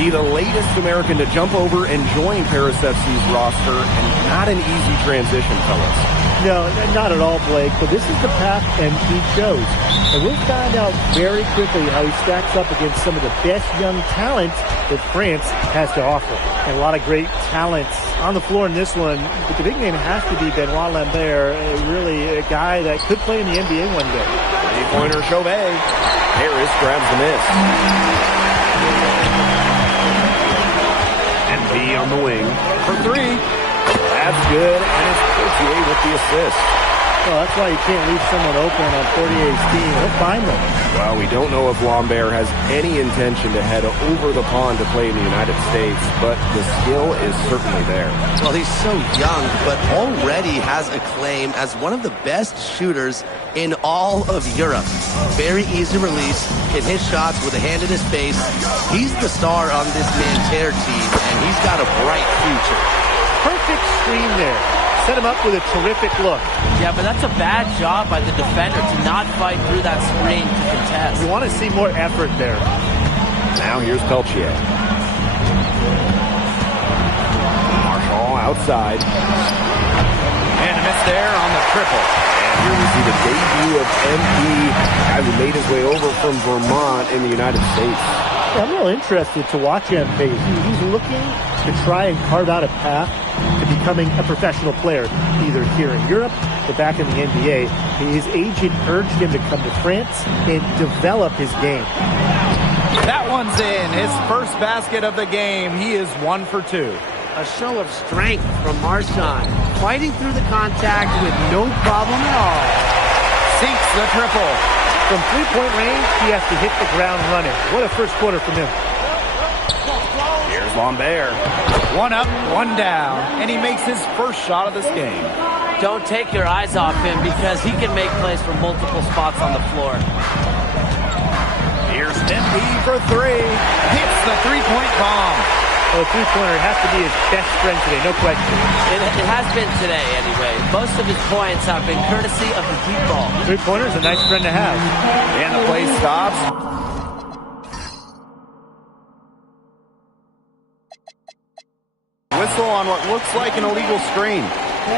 He, the latest American to jump over and join Paris FC's roster, and not an easy transition, fellas. No, not at all, Blake, but this is the path and he chose. And we'll find out very quickly how he stacks up against some of the best young talent that France has to offer. And a lot of great talents on the floor in this one, but the big name has to be Benoit Lambert, really a guy that could play in the NBA one day. Three-pointer Chauvet. Harris grabs the miss. B on the wing for three. That's good, and it's Courtier with the assist. Well, that's why you can't leave someone open on Courtier's team. He'll find them. Well, we don't know if Lambert has any intention to head over the pond to play in the United States, but the skill is certainly there. Well, he's so young, but already has a claim as one of the best shooters in all of Europe. Very easy release, can hit shots with a hand in his face. He's the star on this Nanterre team, and he's got a bright future. Perfect screen there. Set him up with a terrific look. Yeah, but that's a bad job by the defender to not fight through that screen to contest. You want to see more effort there. Now here's Peltier. Marshall outside. And a miss there on the triple. Here we see the debut of MP, a guy who made his way over from Vermont in the United States. Yeah, I'm real interested to watch MP. He's looking to try and carve out a path to becoming a professional player, either here in Europe or back in the NBA. His agent urged him to come to France and develop his game. That one's in. His first basket of the game. He is 1 for 2. A show of strength from Marchand, fighting through the contact with no problem at all. Sinks the triple. From three-point range, he has to hit the ground running. What a first quarter from him. Here's Lambert. One up, one down, and he makes his first shot of this game. Don't take your eyes off him because he can make plays from multiple spots on the floor. Here's MP for three. Hits the three-point bomb. Well, a three-pointer has to be his best friend today, no question. It has been today, anyway. Most of his points have been courtesy of the deep ball. Three-pointer's a nice friend to have. And the play stops. Whistle on what looks like an illegal screen.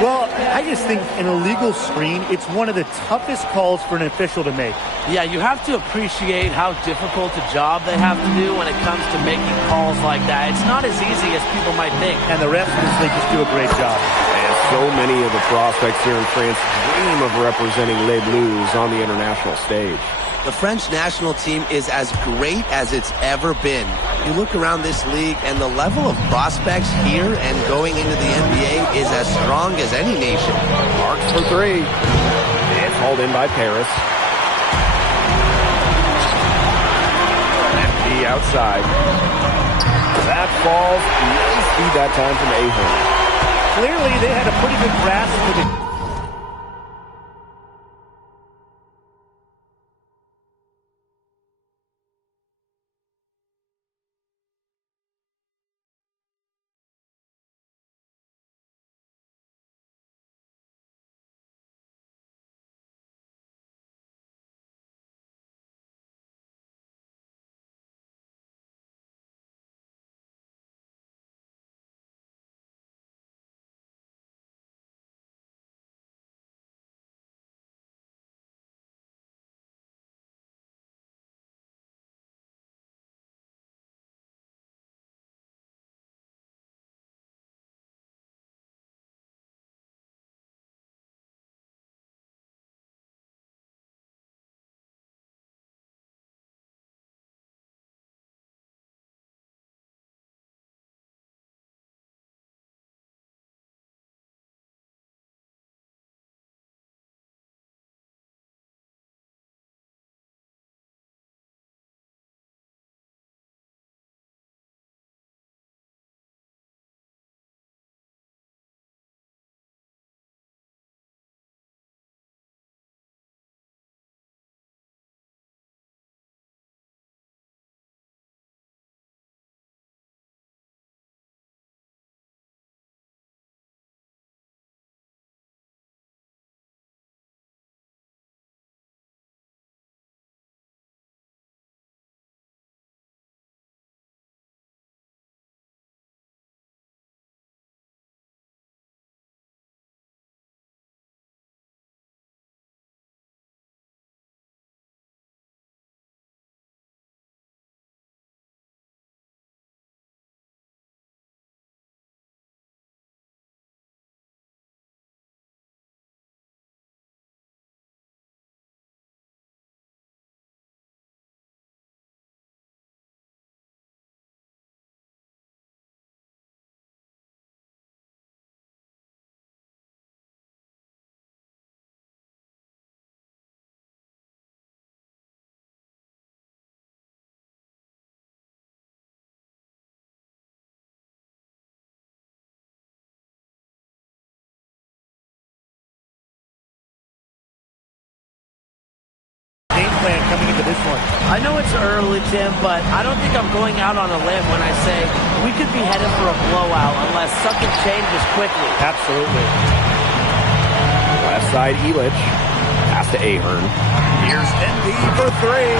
Well, I just think an illegal screen, it's one of the toughest calls for an official to make. Yeah, you have to appreciate how difficult a job they have to do when it comes to making calls like that. It's not as easy as people might think. And the refs in this league just do a great job. And so many of the prospects here in France dream of representing Les Bleus on the international stage. The French national team is as great as it's ever been. You look around this league, and the level of prospects here and going into the NBA is as strong as any nation. Marks for three. It's hauled in by Paris. MP outside. That falls. Nice feed that time from Ahern. Clearly, they had a pretty good grasp of the plan coming into this one? I know it's early, Tim, but I don't think I'm going out on a limb when I say we could be headed for a blowout unless something changes quickly. Absolutely. Left side, Elich. Pass to Ahern. Here's ND for three.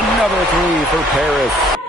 Another three for Paris.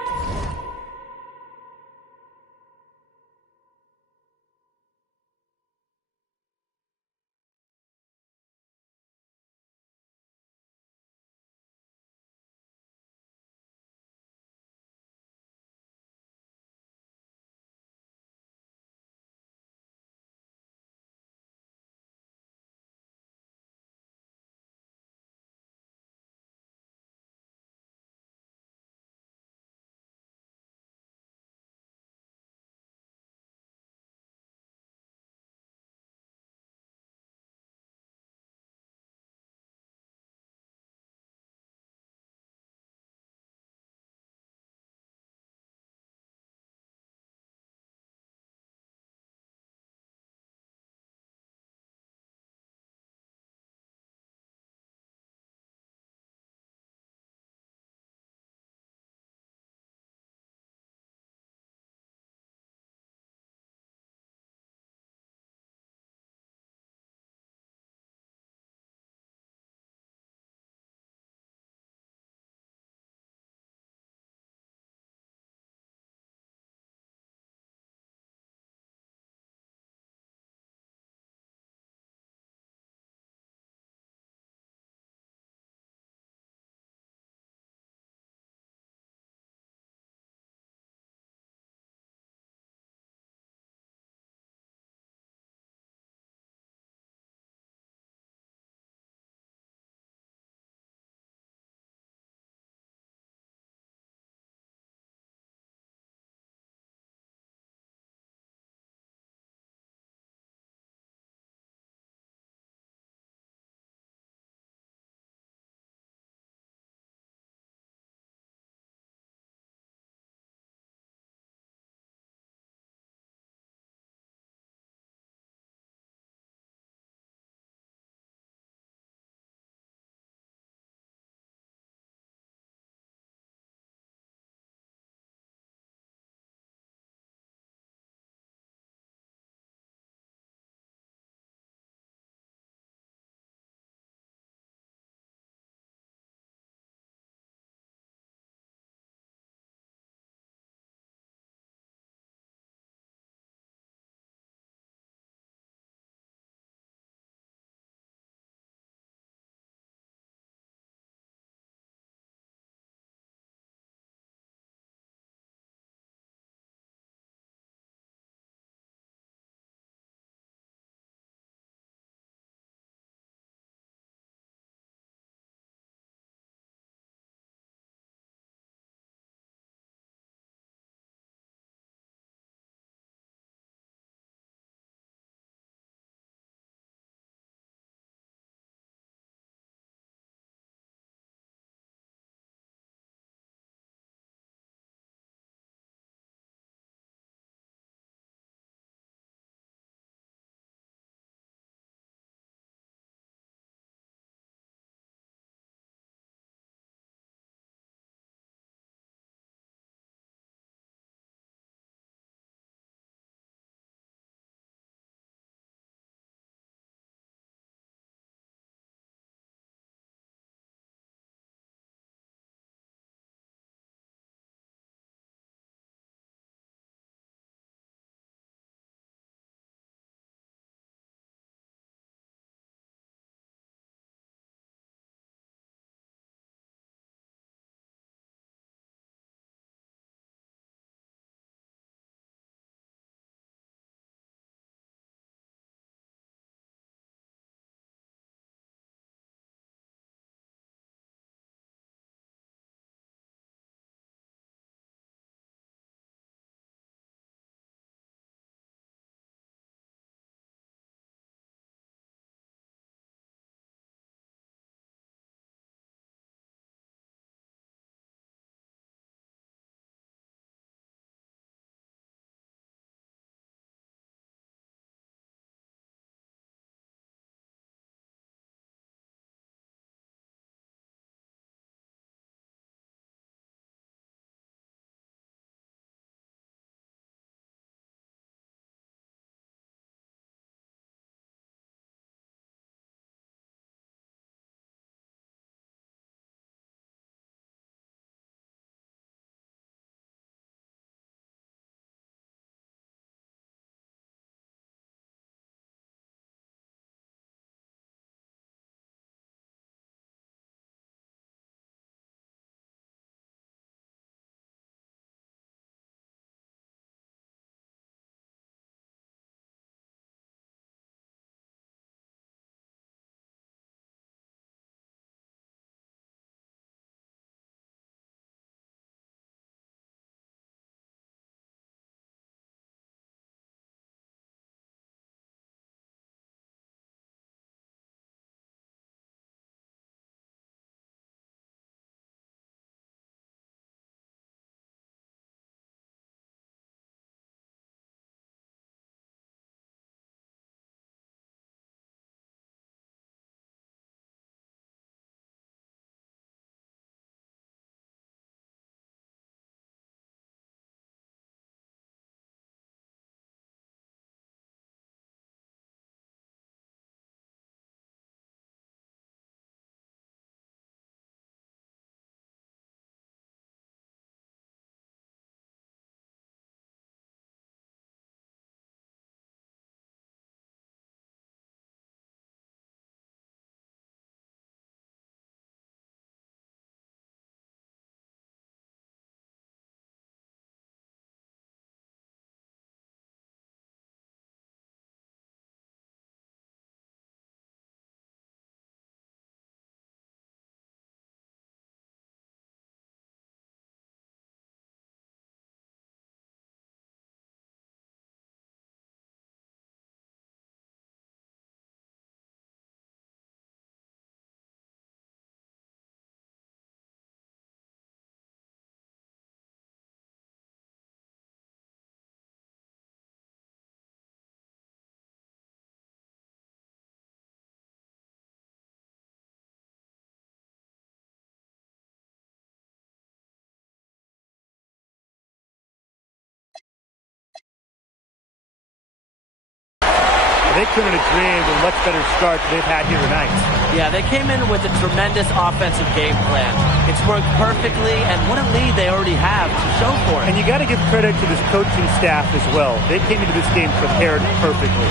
they couldn't have dreamed of a much better start than they've had here tonight. Yeah, they came in with a tremendous offensive game plan. It's worked perfectly, and what a lead they already have to show for it. And you got to give credit to this coaching staff as well. They came into this game prepared perfectly.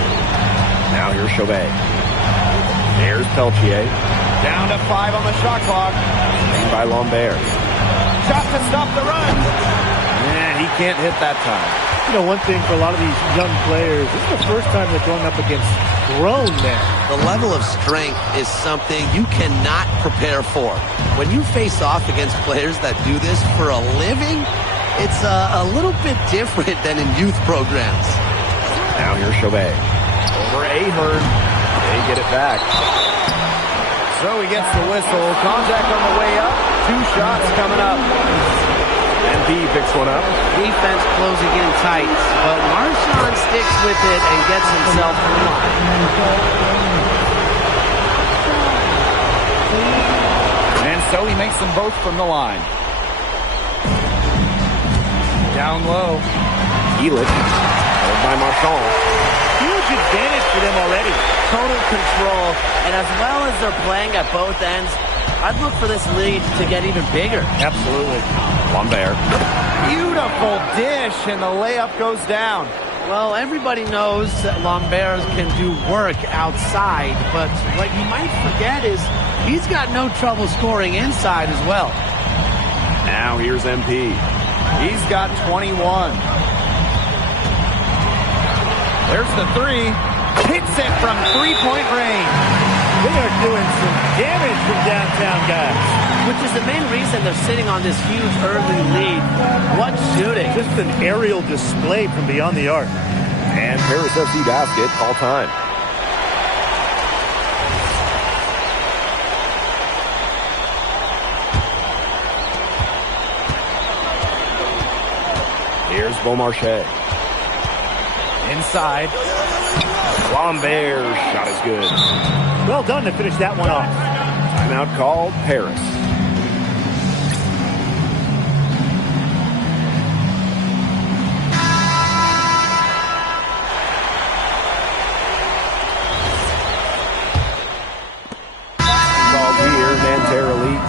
Now here's Chauvet. There's Peltier. Down to 5 on the shot clock. Aimed by Lambert. Shot to stop the run. He can't hit that time. You know, one thing for a lot of these young players, this is the first time they're going up against grown men. The level of strength is something you cannot prepare for. When you face off against players that do this for a living, it's a little bit different than in youth programs. Now here's Chauvet. Over Ahern. They get it back. So he gets the whistle. Contact on the way up. 2 shots coming up. And B picks one up. Defense closing in tight, but Marshawn sticks with it and gets himself to the line. And so he makes them both from the line. Down low. Elitch. Held by Marchand. Huge advantage for them already. Total control, and as well as they're playing at both ends, I'd look for this lead to get even bigger. Absolutely. Lambert. Beautiful dish, and the layup goes down. Well, everybody knows that Lambert can do work outside, but what you might forget is he's got no trouble scoring inside as well. Now here's MP. He's got 21. There's the 3. Hits it from 3-point range. They are doing some damage from downtown, guys. Which is the main reason they're sitting on this huge early lead. What shooting. Just an aerial display from beyond the arc. And Paris FC basket, all time. Here's Beaumarchais. Inside. Lambert shot is good. Well done to finish that one off. Timeout called, Paris. Called here, Nanterre Elite.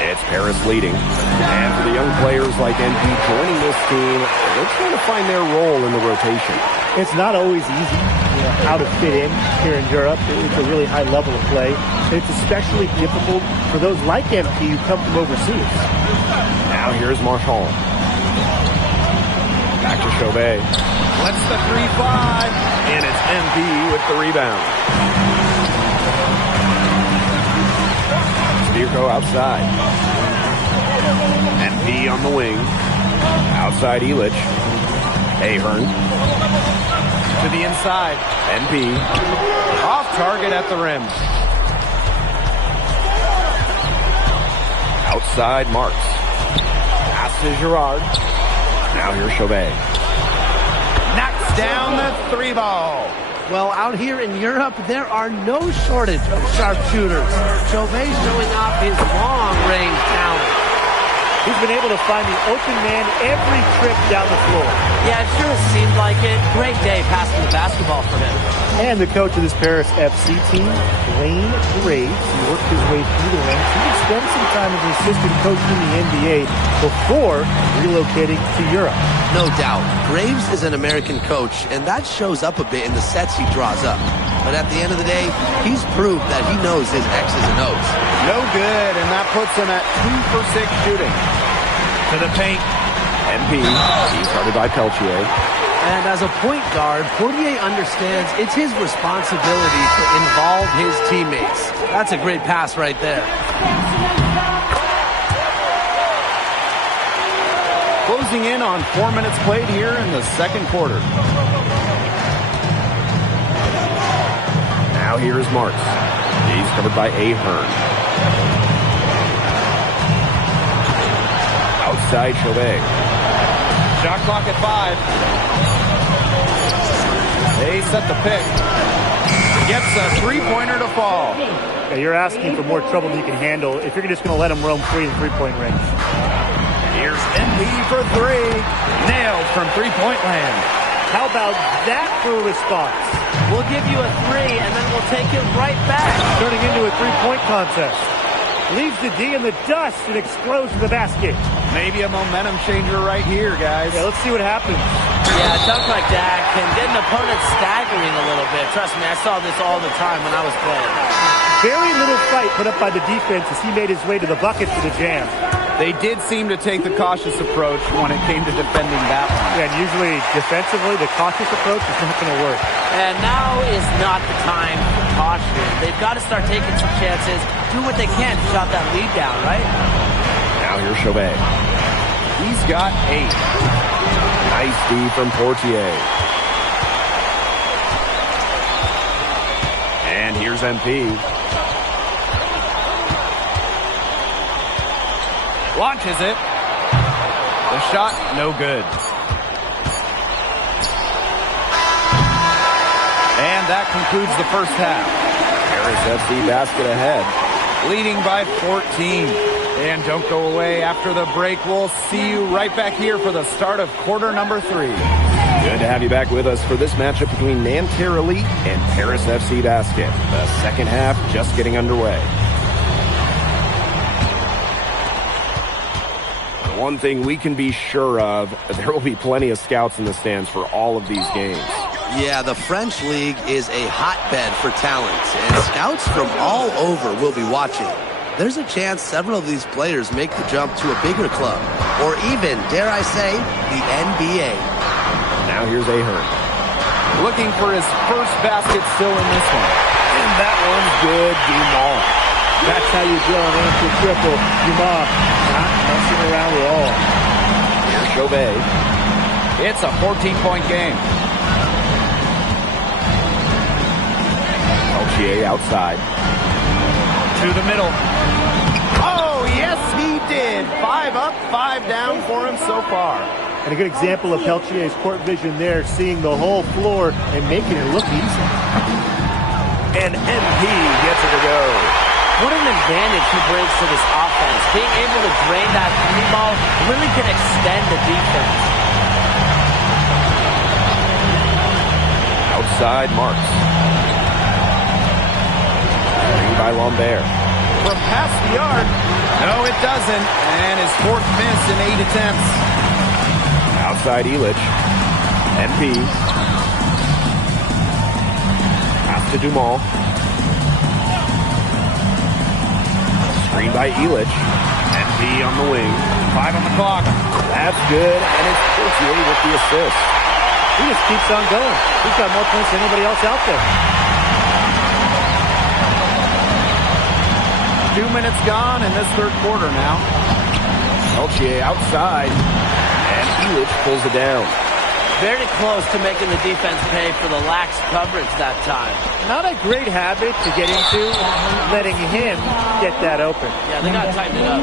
It's Paris leading. And for the young players like NP joining this team, they're trying to find their role in the rotation. It's not always easy, how to fit in here in Europe. It's a really high level of play. It's especially difficult for those like MP who come from overseas. Now here's Marchand. Back to Chauvet. Let's the 3-5. And it's MP with the rebound. Stirko outside. MP on the wing. Outside Elitch. Ahern. To the inside. MP. Off target at the rim. Outside Marks. Pass to Girard. Now here's Chauvet. Knocks down the 3 ball. Well, out here in Europe, there are no shortage of sharpshooters. Chauvet showing off his long-range talent. He's been able to find the open man every trip down the floor. Yeah, it sure seemed like it. Great day passing the basketball for him. And the coach of this Paris FC team, Wayne Graves, he worked his way through the ranks. He would spend some time as an assistant coach in the NBA before relocating to Europe. No doubt. Graves is an American coach, and that shows up a bit in the sets he draws up. But at the end of the day, he's proved that he knows his X's and O's. No good, and that puts him at 2 for 6 shooting. To the paint. MP. He's guarded by Peltier. And as a point guard, Portier understands it's his responsibility to involve his teammates. That's a great pass right there. Closing in on 4 minutes played here in the second quarter. Now here's Marks. He's covered by Ahern. Outside Chauvet. Shot clock at 5. They set the pick. Gets a 3-pointer to fall. Yeah, you're asking for more trouble than you can handle if you're just going to let him roam free in 3-point range. Here's MP for three. Nailed from three-point land. How about that for a response? We'll give you a three, and then we'll take it right back. Turning into a three-point contest. Leaves the D in the dust and explodes in the basket. Maybe a momentum changer right here, guys. Yeah, let's see what happens. Yeah, a dunk like that can get an opponent staggering a little bit. Trust me, I saw this all the time when I was playing. Very little fight put up by the defense as he made his way to the bucket for the jam. They did seem to take the cautious approach when it came to defending that one. Yeah, and usually defensively, the cautious approach is not going to work. And now is not the time for caution. They've got to start taking some chances, do what they can to shut that lead down, right? Now here's Chauvet. He's got 8. Nice D from Portier. And here's MP. Launches it. The shot, no good. And that concludes the first half. Paris FC basket ahead. Leading by 14. And don't go away after the break. We'll see you right back here for the start of quarter number 3. Good to have you back with us for this matchup between Nanterre Elite and Paris FC Basket. The second half just getting underway. One thing we can be sure of, there will be plenty of scouts in the stands for all of these games. Yeah, the French League is a hotbed for talent, and scouts from all over will be watching. There's a chance several of these players make the jump to a bigger club, or even, dare I say, the NBA. Now here's Ahern. Looking for his first basket still in this one. And that one's good, Dumas. That's how you drill an answer triple. Dumas not messing around at all. Here's Chauvet. It's a 14-point game. Peltier outside. To the middle. Oh, yes, he did. 5 up, 5 down for him so far. And a good example of Peltier's court vision there, seeing the whole floor and making it look easy. And MP gets it to go. What an advantage he brings to this offense. Being able to drain that three ball really can extend the defense. Outside Marks. By Lambert. From past the arc. No, it doesn't. And his 4th miss in 8 attempts. Outside Illich. MP. Pass to Dumas. Screen by Illich. MP on the wing. 5 on the clock. That's good, and it's Portier with the assist. He just keeps on going. He's got more points than anybody else out there. 2 minutes gone in this third quarter now. Peltier outside, and Illich pulls it down. Very close to making the defense pay for the lax coverage that time. Not a great habit to get into, letting him get that open. Yeah, they got to tighten it up.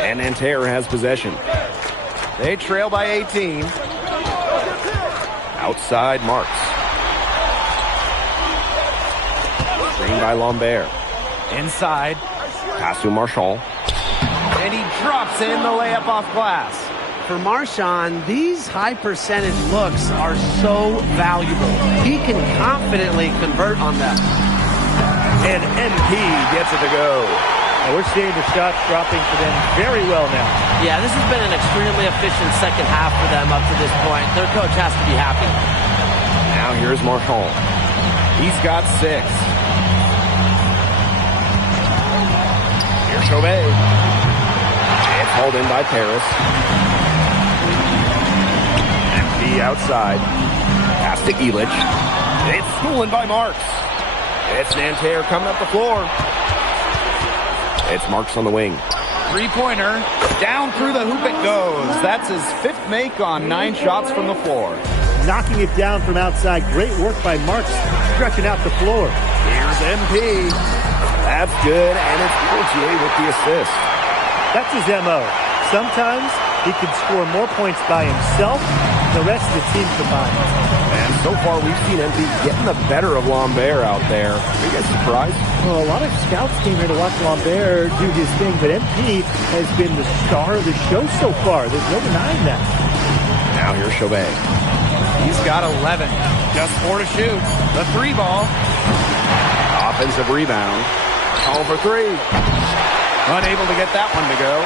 And Nanterre has possession. They trail by 18. Outside Marks. Screen by Lambert. Inside. Pass to Marchand. And he drops in the layup off glass. For Marchand, these high percentage looks are so valuable. He can confidently convert on them. And MP gets it to go. And we're seeing the shots dropping for them very well now. Yeah, this has been an extremely efficient second half for them up to this point. Their coach has to be happy. Now here's Marchand. He's got 6. Here's Chauvet. It's hauled in by Paris. MP outside. Pass to Illich. It's stolen by Marks. It's Nanterre coming up the floor. It's Marks on the wing. 3-pointer. Down through the hoop it goes. That's his 5th make on 9 shots from the floor. Knocking it down from outside. Great work by Marks, stretching out the floor. Here's MP. That's good, and it's Portier with the assist. That's his MO. Sometimes he can score more points by himself the rest of the team combined. And so far, we've seen MP getting the better of Lambert out there. Are you guys surprised? Well, a lot of scouts came here to watch Lambert do his thing, but MP has been the star of the show so far. There's no denying that. Now here's Chauvet. He's got 11. Just 4 to shoot. The 3 ball. Offensive rebound. Call for 3. Unable to get that one to go.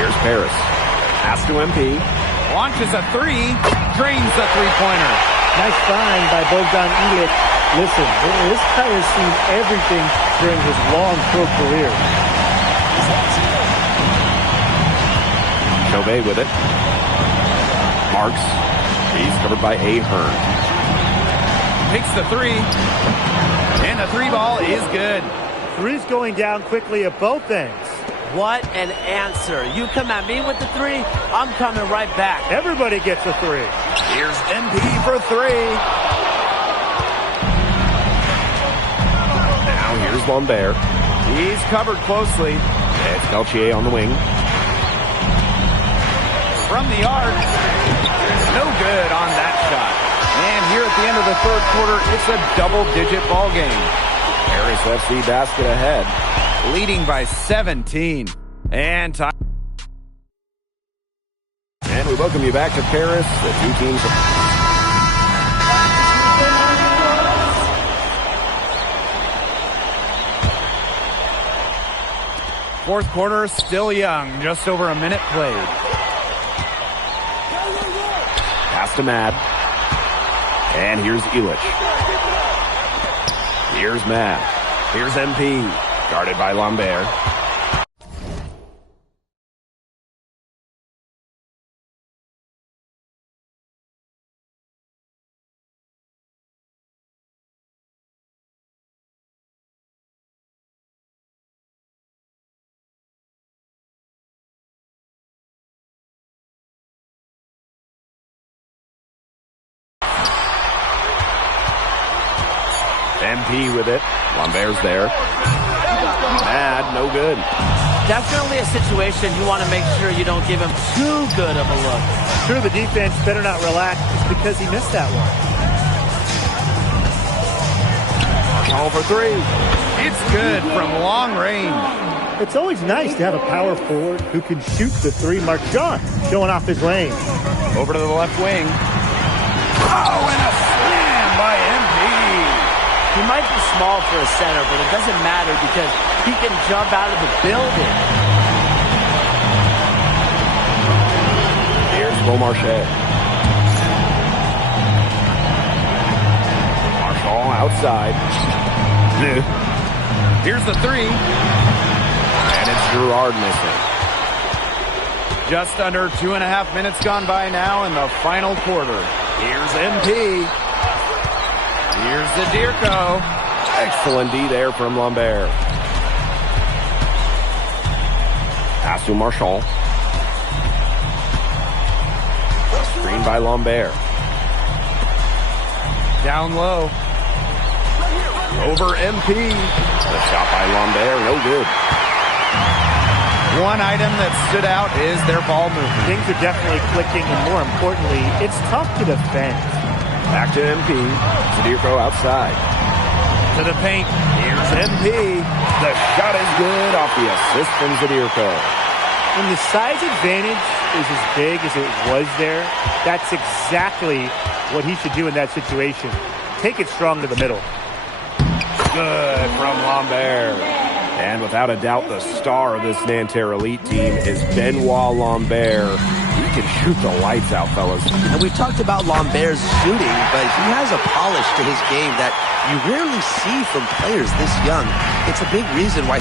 Here's Paris. Pass to MP. Launches a 3. Drains the three-pointer. Nice find by Bogdan Ilic. Listen, this guy has seen everything during his long pro career. Chauvet with it. Marks. He's covered by Ahern. Takes the 3. And the 3 ball is good. Three's going down quickly at both ends. What an answer. You come at me with the 3, I'm coming right back. Everybody gets a 3. Here's MP for 3. Now here's Lambert. He's covered closely. It's Peltier on the wing. From the arc. No good on that shot. And here at the end of the third quarter, it's a double-digit ball game. Paris FC basket ahead. Leading by 17. And time. And we welcome you back to Paris. The two teams. Fourth quarter, still young. Just over a minute played. Pass to Mad. And here's Ilic. Here's Mad. Here's MP. Guarded by Lambert. MP with it. Lambert's there. Mad, no good. Definitely a situation you want to make sure you don't give him too good of a look. Sure, the defense better not relax just because he missed that one. Call for 3. It's good from long range. It's always nice to have a power forward who can shoot the 3. Mark John showing off his lane. Over to the left wing. Oh, and a slam by MP. He might be small for a center, but it doesn't matter because he can jump out of the building. Here's Beaumarchais. Marshall outside. Here's the 3. And it's Gerard missing. Just under 2.5 minutes gone by now in the final quarter. Here's MP. Here's the Dirko. Excellent D there from Lambert. Pass to Marshall. Screen by Lambert. Down low. Over MP. The shot by Lambert, no good. One item that stood out is their ball movement. Things are definitely clicking, and more importantly, it's tough to defend. Back to MP. Zadirko outside. To the paint. Here's MP. The shot is good off the assist from Zadirko. When the size advantage is as big as it was there, that's exactly what he should do in that situation. Take it strong to the middle. Good from Lambert. And without a doubt, the star of this Nanterre Elite team is Benoit Lambert. He can shoot the lights out, fellas. And we've talked about Lambert's shooting, but he has a polish to his game that you rarely see from players this young. It's a big reason why